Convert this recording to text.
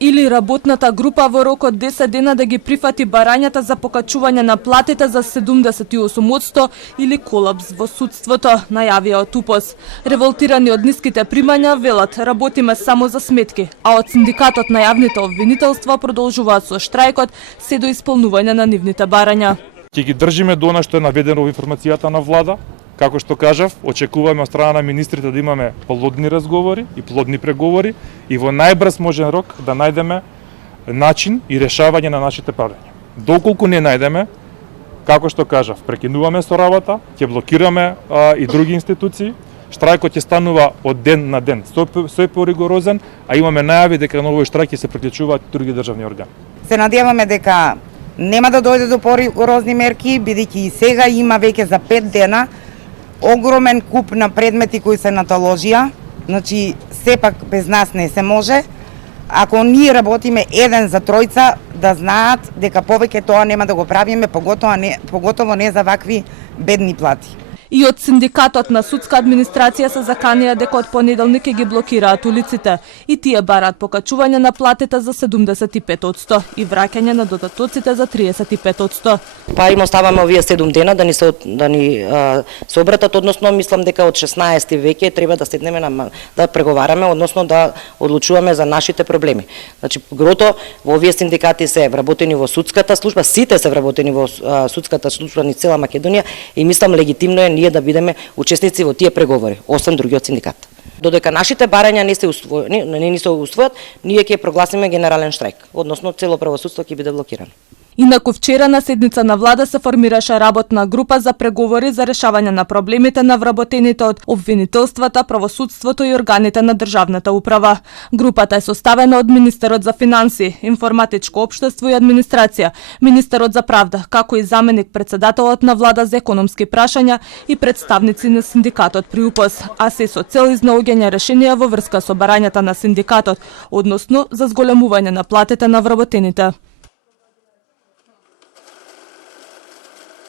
Или работната група во рок од 10 дена да ги прифати барањата за покачување на платите за 78%, или колапс во судството, најавија од УПОС. Револтирани од ниските примања велат работиме само за сметки, а од синдикатот на јавните обвинителства продолжуваат со штрајкот се до исполнување на нивните барања. Ќе ги држиме до она што е наведено во информацијата на влада. Како што кажав, очекуваме од страна на министрите да имаме плодни разговори и плодни преговори и во најбрз можен рок да најдеме начин и решавање на нашите парања. Доколку не најдеме, како што кажав, прекинуваме со работа, ќе блокираме и други институции. Штрајкот ќе станува од ден на ден, се поригорозен, а имаме најави дека на овој штрајк ќе се приклучуваат други државни органи. Се надеваме дека нема да дојде до поригорозни мерки, бидејќи и сега има веќе за 5 дена огромен куп на предмети кои се наталожија, значи сепак без нас не се може. Ако ние работиме еден за тројца, да знаат дека повеќе тоа нема да го правиме, поготово не за вакви бедни плати. И од синдикатот на судска администрација се заканија дека од понеделник ќе ги блокираат улиците и тие бараат покачување на платите за 75% и враќање на додатоците за 35%. Па им оставаме овие 7 дена да ни се обратат, односно мислам дека од 16 веќе треба да седнеме да преговараме, односно да одлучуваме за нашите проблеми. Значи грото во овие синдикати се вработени во судската служба, сите се вработени во судската служба низ цела Македонија и мислам легитимно е ние да бидеме учесници во тие преговори, освен другиот синдикат. Додека нашите барања не се усвојат, ние ќе прогласиме генерален штрајк, односно цело правосудство ќе биде блокирано. Инаку вчера на седница на влада се формираше работна група за преговори за решавање на проблемите на вработените од обвинителствата, правосудството и органите на државната управа. Групата е составена од министерот за финансии, информатичко општество и администрација, министерот за правда, како и заменик председателот на влада за економски прашања и представници на синдикатот при УПОС, а се со цел изнаоѓање решенија во врска со барањата на синдикатот, односно за зголемување на платите на вработените.